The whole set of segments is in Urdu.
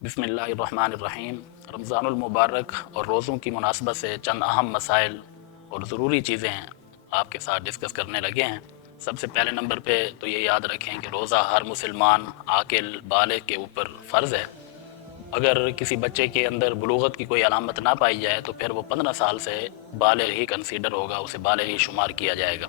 بسم اللہ الرحمن الرحیم۔ رمضان المبارک اور روزوں کی مناسبت سے چند اہم مسائل اور ضروری چیزیں ہیں آپ کے ساتھ ڈسکس کرنے لگے ہیں۔ سب سے پہلے نمبر پہ تو یہ یاد رکھیں کہ روزہ ہر مسلمان عاقل بالغ کے اوپر فرض ہے۔ اگر کسی بچے کے اندر بلوغت کی کوئی علامت نہ پائی جائے تو پھر وہ 15 سال سے بالغ ہی کنسیڈر ہوگا، اسے بالغ ہی شمار کیا جائے گا۔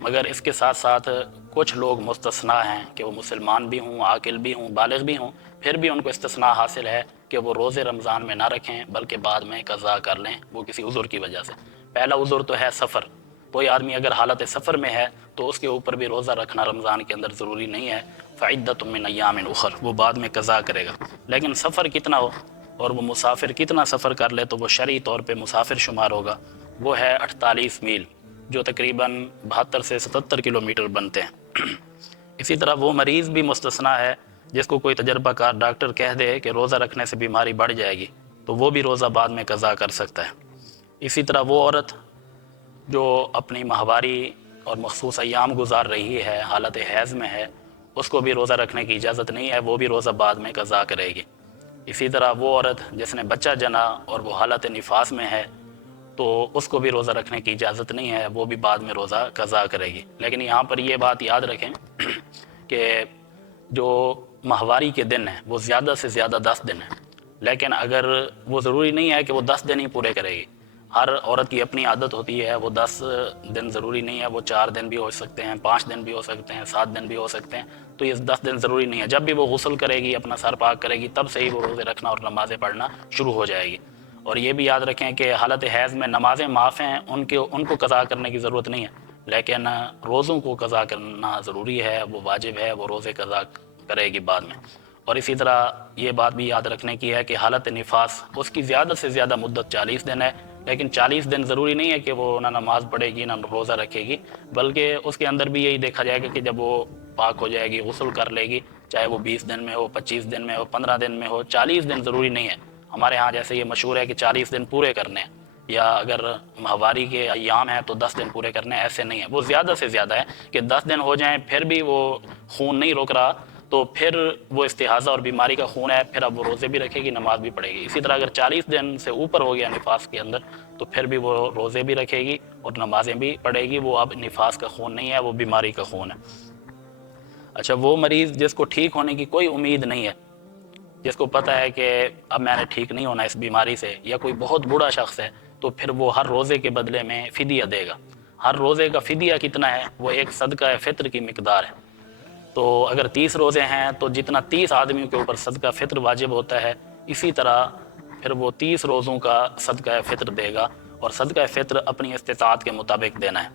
مگر اس کے ساتھ ساتھ کچھ لوگ مستثنیٰ ہیں کہ وہ مسلمان بھی ہوں، عاقل بھی ہوں، بالغ بھی ہوں، پھر بھی ان کو استثناء حاصل ہے کہ وہ روزے رمضان میں نہ رکھیں بلکہ بعد میں قضا کر لیں، وہ کسی عذر کی وجہ سے۔ پہلا عذر تو ہے سفر۔ کوئی آدمی اگر حالت سفر میں ہے تو اس کے اوپر بھی روزہ رکھنا رمضان کے اندر ضروری نہیں ہے، فعدۃ من ایام اخر، وہ بعد میں قضا کرے گا۔ لیکن سفر کتنا ہو اور وہ مسافر کتنا سفر کر لے تو وہ شرعی طور پہ مسافر شمار ہوگا، وہ ہے 48 میل، جو تقریباً 72 سے 77 کلومیٹر بنتے ہیں۔ اسی طرح وہ مریض بھی مستثنیٰ ہے جس کو کوئی تجربہ کار ڈاکٹر کہہ دے کہ روزہ رکھنے سے بیماری بڑھ جائے گی تو وہ بھی روزہ بعد میں قضا کر سکتا ہے۔ اسی طرح وہ عورت جو اپنی ماہواری اور مخصوص ایام گزار رہی ہے، حالت حیض میں ہے، اس کو بھی روزہ رکھنے کی اجازت نہیں ہے، وہ بھی روزہ بعد میں قضا کرے گی۔ اسی طرح وہ عورت جس نے بچہ جنا اور وہ حالت نفاس میں ہے تو اس کو بھی روزہ رکھنے کی اجازت نہیں ہے، وہ بھی بعد میں روزہ قضا کرے گی۔ لیکن یہاں پر یہ بات یاد رکھیں کہ جو ماہواری کے دن ہیں وہ زیادہ سے زیادہ 10 دن ہیں، لیکن اگر وہ ضروری نہیں ہے کہ وہ 10 دن ہی پورے کرے گی۔ ہر عورت کی اپنی عادت ہوتی ہے، وہ 10 دن ضروری نہیں ہے، وہ 4 دن بھی ہو سکتے ہیں، 5 دن بھی ہو سکتے ہیں، 7 دن بھی ہو سکتے ہیں، تو یہ 10 دن ضروری نہیں ہے۔ جب بھی وہ غسل کرے گی، اپنا سر پاک کرے گی، تب سے ہی وہ روزے رکھنا اور نمازیں پڑھنا شروع ہو جائے گی۔ اور یہ بھی یاد رکھیں کہ حالت حیض میں نمازیں معاف ہیں، ان کو قضا کرنے کی ضرورت نہیں ہے، لیکن روزوں کو قضا کرنا ضروری ہے، وہ واجب ہے، وہ روزے قضا کرے گی بعد میں۔ اور اسی طرح یہ بات بھی یاد رکھنے کی ہے کہ حالت نفاس اس کی زیادہ سے زیادہ مدت 40 دن ہے، لیکن 40 دن ضروری نہیں ہے کہ وہ نہ نماز پڑھے گی نہ روزہ رکھے گی، بلکہ اس کے اندر بھی یہی دیکھا جائے گا کہ جب وہ پاک ہو جائے گی، غسل کر لے گی، چاہے وہ 20 دن میں ہو، 25 دن میں ہو، 15 دن میں ہو، 40 دن ضروری نہیں ہے۔ ہمارے ہاں جیسے یہ مشہور ہے کہ 40 دن پورے کرنے ہیں، یا اگر ماہواری کے ایام ہیں تو 10 دن پورے کرنے ہیں، ایسے نہیں ہے۔ وہ زیادہ سے زیادہ ہے کہ 10 دن ہو جائیں پھر بھی وہ خون نہیں رک رہا تو پھر وہ استحاضہ اور بیماری کا خون ہے، پھر اب وہ روزے بھی رکھے گی، نماز بھی پڑھے گی۔ اسی طرح اگر 40 دن سے اوپر ہو گیا نفاس کے اندر تو پھر بھی وہ روزے بھی رکھے گی اور نمازیں بھی پڑھے گی، وہ اب نفاس کا خون نہیں ہے، وہ بیماری کا خون ہے۔ اچھا، وہ مریض جس کو ٹھیک ہونے کی کوئی امید نہیں ہے، جس کو پتہ ہے کہ اب میں نے ٹھیک نہیں ہونا اس بیماری سے، یا کوئی بہت بوڑھا شخص ہے، تو پھر وہ ہر روزے کے بدلے میں فدیہ دے گا۔ ہر روزے کا فدیہ کتنا ہے؟ وہ ایک صدقہ فطر کی مقدار ہے۔ تو اگر 30 روزے ہیں تو جتنا 30 آدمیوں کے اوپر صدقہ فطر واجب ہوتا ہے، اسی طرح پھر وہ 30 روزوں کا صدقہ فطر دے گا، اور صدقہ فطر اپنی استطاعت کے مطابق دینا ہے۔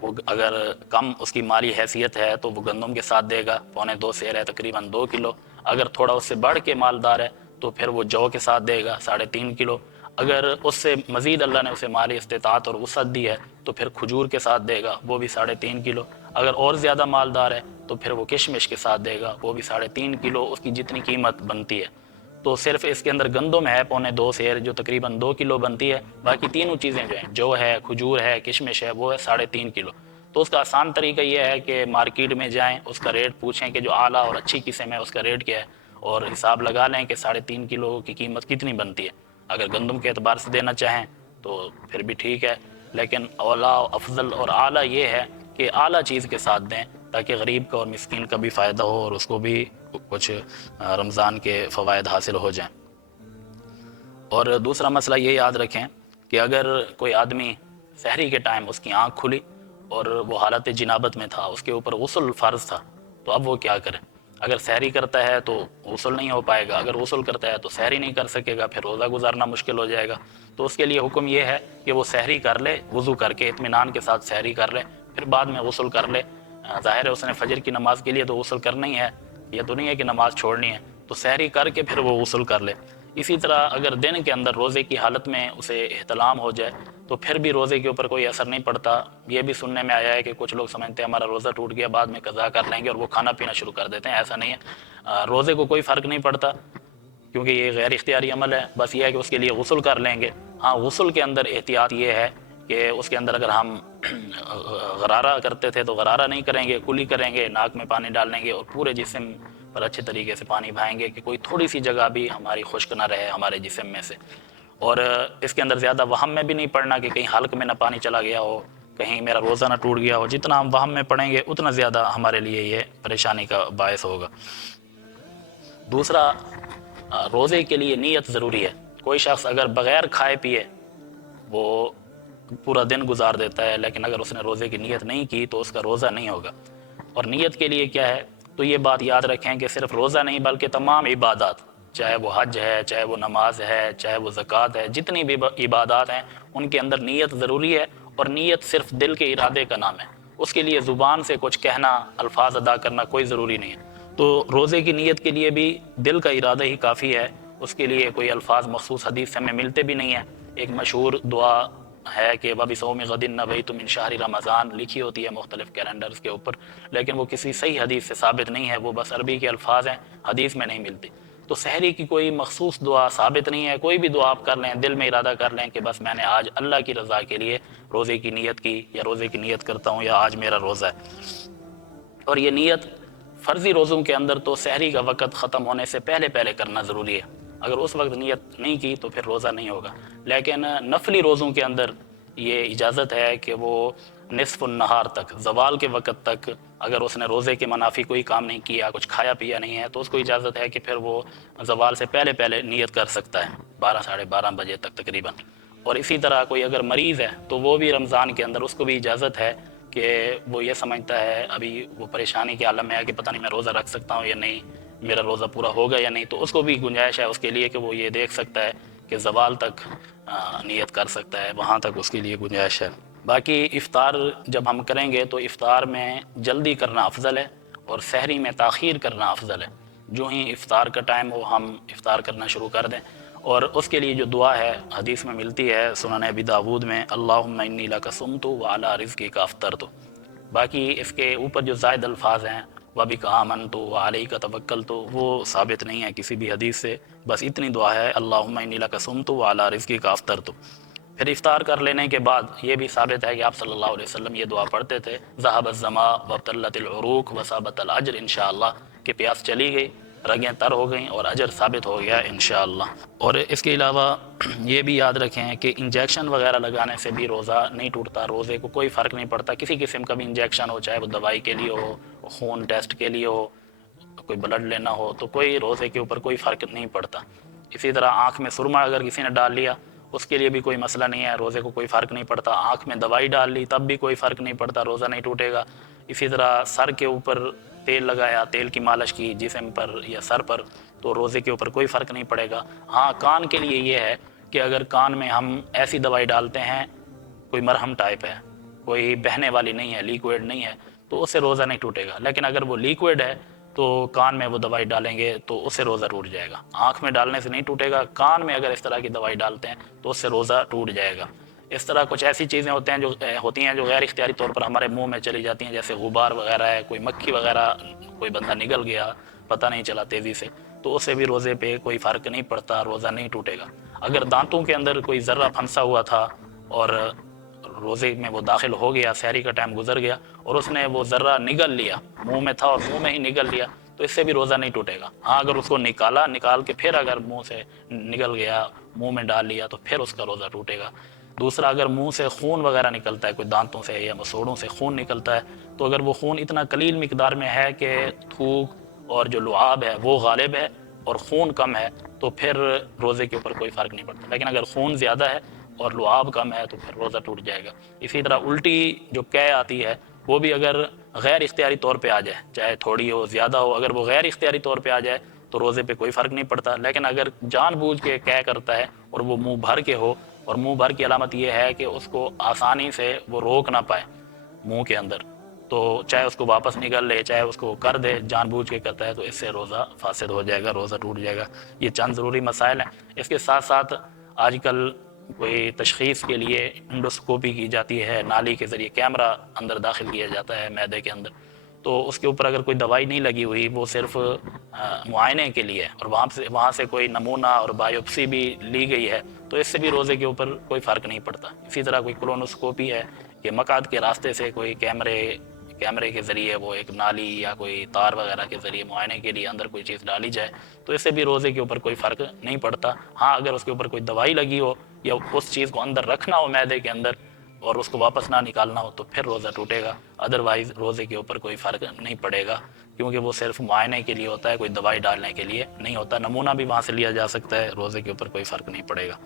وہ اگر کم اس کی مالی حیثیت ہے تو وہ گندم کے ساتھ دے گا، 1.25 سیر ہے، تقریباً 2 کلو۔ اگر تھوڑا اس سے بڑھ کے مالدار ہے تو پھر وہ جو کے ساتھ دے گا، 3.5 کلو۔ اگر اس سے مزید اللہ نے اسے مالی استطاعت اور وسعت دی ہے تو پھر کھجور کے ساتھ دے گا، وہ بھی 3.5 کلو۔ اگر اور زیادہ مالدار ہے تو پھر وہ کشمش کے ساتھ دے گا، وہ بھی 3.5 کلو، اس کی جتنی قیمت بنتی ہے۔ تو صرف اس کے اندر گندم ہے 1.25 سیر جو تقریباً 2 کلو بنتی ہے، باقی تینوں چیزیں جو ہیں، جو ہے، کھجور ہے، کشمش ہے، وہ ہے 3.5 کلو۔ تو اس کا آسان طریقہ یہ ہے کہ مارکیٹ میں جائیں، اس کا ریٹ پوچھیں کہ جو اعلیٰ اور اچھی قسم ہے اس کا ریٹ کیا ہے، اور حساب لگا لیں کہ 3.5 کلو کی قیمت کتنی بنتی ہے۔ اگر گندم کے اعتبار سے دینا چاہیں تو پھر بھی ٹھیک ہے، لیکن اولا افضل اور اعلیٰ یہ ہے کہ اعلیٰ چیز کے ساتھ دیں تاکہ غریب کا اور مسکین کا بھی فائدہ ہو اور اس کو بھی کچھ رمضان کے فوائد حاصل ہو جائیں۔ اور دوسرا مسئلہ یہ یاد رکھیں کہ اگر کوئی آدمی سحری کے ٹائم اس کی آنکھ کھلی اور وہ حالت جنابت میں تھا، اس کے اوپر غسل فرض تھا، تو اب وہ کیا کرے؟ اگر سحری کرتا ہے تو غسل نہیں ہو پائے گا، اگر غسل کرتا ہے تو سحری نہیں کر سکے گا، پھر روزہ گزارنا مشکل ہو جائے گا۔ تو اس کے لیے حکم یہ ہے کہ وہ سحری کر لے، وضو کر کے اطمینان کے ساتھ سحری کر لے، پھر بعد میں غسل کر لے۔ ظاہر ہے اس نے فجر کی نماز کے لیے تو غسل کرنا ہی ہے، یہ تو نہیں ہے کہ نماز چھوڑنی ہے، تو سحری کر کے پھر وہ غسل کر لے۔ اسی طرح اگر دن کے اندر روزے کی حالت میں اسے احتلام ہو جائے تو پھر بھی روزے کے اوپر کوئی اثر نہیں پڑتا۔ یہ بھی سننے میں آیا ہے کہ کچھ لوگ سمجھتے ہیں ہمارا روزہ ٹوٹ گیا، بعد میں قضا کر لیں گے، اور وہ کھانا پینا شروع کر دیتے ہیں۔ ایسا نہیں ہے، روزے کو کوئی فرق نہیں پڑتا کیونکہ یہ غیر اختیاری عمل ہے، بس یہ ہے کہ اس کے لیے غسل کر لیں گے۔ ہاں، غسل کے اندر احتیاط یہ ہے کہ اس کے اندر اگر ہم غرارہ کرتے تھے تو غرارہ نہیں کریں گے، کلی کریں گے، ناک میں پانی ڈال لیں گے اور پورے جسم پر اچھے طریقے سے پانی بہائیں گے کہ کوئی تھوڑی سی جگہ بھی ہماری خشک نہ رہے ہمارے جسم میں سے. اور اس کے اندر زیادہ وہم میں بھی نہیں پڑنا کہ کہیں حلق میں نہ پانی چلا گیا ہو, کہیں میرا روزہ نہ ٹوٹ گیا ہو. جتنا ہم وہم میں پڑیں گے اتنا زیادہ ہمارے لیے یہ پریشانی کا باعث ہوگا. دوسرا, روزے کے لیے نیت ضروری ہے. کوئی شخص اگر بغیر کھائے پیے وہ پورا دن گزار دیتا ہے, لیکن اگر اس نے روزے کی نیت نہیں کی تو اس کا روزہ نہیں ہوگا. اور نیت کے لیے کیا ہے, تو یہ بات یاد رکھیں کہ صرف روزہ نہیں بلکہ تمام عبادات, چاہے وہ حج ہے, چاہے وہ نماز ہے, چاہے وہ زکوٰۃ ہے, جتنی بھی عبادات ہیں ان کے اندر نیت ضروری ہے. اور نیت صرف دل کے ارادے کا نام ہے, اس کے لیے زبان سے کچھ کہنا, الفاظ ادا کرنا کوئی ضروری نہیں ہے. تو روزے کی نیت کے لیے بھی دل کا ارادہ ہی کافی ہے, اس کے لیے کوئی الفاظ مخصوص حدیث سے ہمیں ملتے بھی نہیں ہیں. ایک مشہور دعا ہے کہ وَبِصَوْمِ غَدٍ نَوَيْتُ مِنْ شَهْرِ رمضان, لکھی ہوتی ہے مختلف کیلنڈرز کے اوپر, لیکن وہ کسی صحیح حدیث سے ثابت نہیں ہے, وہ بس عربی کے الفاظ ہیں, حدیث میں نہیں ملتی. تو سحری کی کوئی مخصوص دعا ثابت نہیں ہے. کوئی بھی دعا آپ کر لیں, دل میں ارادہ کر لیں کہ بس میں نے آج اللہ کی رضا کے لیے روزے کی نیت کی, یا روزے کی نیت کرتا ہوں, یا آج میرا روزہ ہے. اور یہ نیت فرضی روزوں کے اندر تو سحری کا وقت ختم ہونے سے پہلے پہلے کرنا ضروری ہے. اگر اس وقت نیت نہیں کی تو پھر روزہ نہیں ہوگا. لیکن نفلی روزوں کے اندر یہ اجازت ہے کہ وہ نصف النہار تک, زوال کے وقت تک, اگر اس نے روزے کے منافی کوئی کام نہیں کیا, کچھ کھایا پیا نہیں ہے, تو اس کو اجازت ہے کہ پھر وہ زوال سے پہلے پہلے نیت کر سکتا ہے, 12 ساڑھے 12 بجے تک تقریباً. اور اسی طرح کوئی اگر مریض ہے تو وہ بھی رمضان کے اندر اس کو بھی اجازت ہے کہ وہ یہ سمجھتا ہے, ابھی وہ پریشانی کے عالم میں ہے کہ پتہ نہیں میں روزہ رکھ سکتا ہوں یا نہیں, میرا روزہ پورا ہوگا یا نہیں, تو اس کو بھی گنجائش ہے اس کے لیے کہ وہ یہ دیکھ سکتا ہے کہ زوال تک نیت کر سکتا ہے, وہاں تک اس کے لیے گنجائش ہے. باقی افطار جب ہم کریں گے تو افطار میں جلدی کرنا افضل ہے, اور سحری میں تاخیر کرنا افضل ہے. جو ہی افطار کا ٹائم ہو ہم افطار کرنا شروع کر دیں. اور اس کے لیے جو دعا ہے حدیث میں ملتی ہے سنن ابی داود میں, اللہم انی لک صمت وعلی رزقک افطرت. باقی اس کے اوپر جو زائد الفاظ ہیں وَبِکَ آمَنْتُ وَعَلَيْکَ تَوَکَّلْتُ, وہ ثابت نہیں ہے کسی بھی حدیث سے. بس اتنی دعا ہے اللہم انی لک صمت وعلی رزقک افطرت. پھر افطار کر لینے کے بعد یہ بھی ثابت ہے کہ آپ صلی اللہ علیہ وسلم یہ دعا پڑھتے تھے, ذہب الظما وابتلت العروق وثابت الاجر انشاءاللہ, کہ پیاس چلی گئی, رگیں تر ہو گئیں اور اجر ثابت ہو گیا انشاءاللہ. اور اس کے علاوہ یہ بھی یاد رکھیں کہ انجیکشن وغیرہ لگانے سے بھی روزہ نہیں ٹوٹتا, روزے کو کوئی فرق نہیں پڑتا. کسی قسم کا بھی انجیکشن ہو, چاہے وہ دوائی کے لیے ہو, خون ٹیسٹ کے لیے ہو, کوئی بلڈ لینا ہو, تو کوئی روزے کے اوپر کوئی فرق نہیں پڑتا. اسی طرح آنکھ میں سرما اگر کسی نے ڈال لیا اس کے لیے بھی کوئی مسئلہ نہیں ہے, روزے کو کوئی فرق نہیں پڑتا. آنکھ میں دوائی ڈال لی تب بھی کوئی فرق نہیں پڑتا, روزہ نہیں ٹوٹے گا. اسی طرح سر کے اوپر تیل لگایا, تیل کی مالش کی جسم پر یا سر پر, تو روزے کے اوپر کوئی فرق نہیں پڑے گا. ہاں, کان کے لیے یہ ہے کہ اگر کان میں ہم ایسی دوائی ڈالتے ہیں, کوئی مرہم ٹائپ ہے, کوئی بہنے والی نہیں ہے, لیکوئڈ نہیں ہے, تو اس سے روزہ نہیں ٹوٹے گا. لیکن اگر وہ لیکوئڈ ہے تو کان میں وہ دوائی ڈالیں گے تو اس سے روزہ ٹوٹ جائے گا. آنکھ میں ڈالنے سے نہیں ٹوٹے گا, کان میں اگر اس طرح کی دوائی ڈالتے ہیں تو اس سے روزہ ٹوٹ جائے گا. اس طرح کچھ ایسی چیزیں ہوتی ہیں جو غیر اختیاری طور پر ہمارے منہ میں چلی جاتی ہیں, جیسے غبار وغیرہ ہے, کوئی مکھی وغیرہ, کوئی بندہ نگل گیا پتہ نہیں چلا تیزی سے, تو اس سے بھی روزے پہ کوئی فرق نہیں پڑتا, روزہ نہیں ٹوٹے گا. اگر دانتوں کے اندر کوئی ذرہ پھنسا ہوا تھا اور روزے میں وہ داخل ہو گیا, سحری کا ٹائم گزر گیا اور اس نے وہ ذرہ نگل لیا, منہ میں تھا اور منہ میں ہی نگل لیا, تو اس سے بھی روزہ نہیں ٹوٹے گا. ہاں, اگر اس کو نکال کے پھر اگر منہ سے نگل گیا, منہ میں ڈال لیا, تو پھر اس کا روزہ ٹوٹے گا. دوسرا, اگر منہ سے خون وغیرہ نکلتا ہے, کوئی دانتوں سے یا مسوڑوں سے خون نکلتا ہے, تو اگر وہ خون اتنا قلیل مقدار میں ہے کہ تھوک اور جو لعاب ہے وہ غالب ہے اور خون کم ہے, تو پھر روزے کے اوپر کوئی فرق نہیں پڑتا. لیکن اگر خون زیادہ ہے اور لعاب کم ہے تو پھر روزہ ٹوٹ جائے گا. اسی طرح الٹی جو قے آتی ہے وہ بھی اگر غیر اختیاری طور پہ آ جائے, چاہے تھوڑی ہو زیادہ ہو, اگر وہ غیر اختیاری طور پہ آ جائے تو روزے پہ کوئی فرق نہیں پڑتا. لیکن اگر جان بوجھ کے قے کرتا ہے اور وہ منہ بھر کے ہو, اور منہ بھر کی علامت یہ ہے کہ اس کو آسانی سے وہ روک نہ پائے منہ کے اندر, تو چاہے اس کو واپس نگل لے, چاہے اس کو کر دے, جان بوجھ کے کرتا ہے تو اس سے روزہ فاسد ہو جائے گا, روزہ ٹوٹ جائے گا. یہ چند ضروری مسائل ہیں. اس کے ساتھ ساتھ آج کل کوئی تشخیص کے لیے انڈوسکوپی کی جاتی ہے, نالی کے ذریعے کیمرہ اندر داخل کیا جاتا ہے معدے کے اندر, تو اس کے اوپر اگر کوئی دوائی نہیں لگی ہوئی, وہ صرف معائنے کے لیے, اور وہاں سے کوئی نمونہ اور بایوپسی بھی لی گئی ہے, تو اس سے بھی روزے کے اوپر کوئی فرق نہیں پڑتا. اسی طرح کوئی کولونوسکوپی ہے کہ مقعد کے راستے سے کوئی کیمرے کے ذریعے وہ ایک نالی یا کوئی تار وغیرہ کے ذریعے معائنے کے لیے اندر کوئی چیز ڈالی جائے تو اس سے بھی روزے کے اوپر کوئی فرق نہیں پڑتا. ہاں اگر اس کے اوپر کوئی دوائی لگی ہو یا اس چیز کو اندر رکھنا ہو معدے کے اندر اور اس کو واپس نہ نکالنا ہو تو پھر روزہ ٹوٹے گا. ادروائز روزے کے اوپر کوئی فرق نہیں پڑے گا کیونکہ وہ صرف معائنے کے لیے ہوتا ہے, کوئی دوائی ڈالنے کے لیے نہیں ہوتا. نمونہ بھی وہاں سے لیا جا سکتا ہے, روزے کے اوپر کوئی فرق نہیں پڑے گا.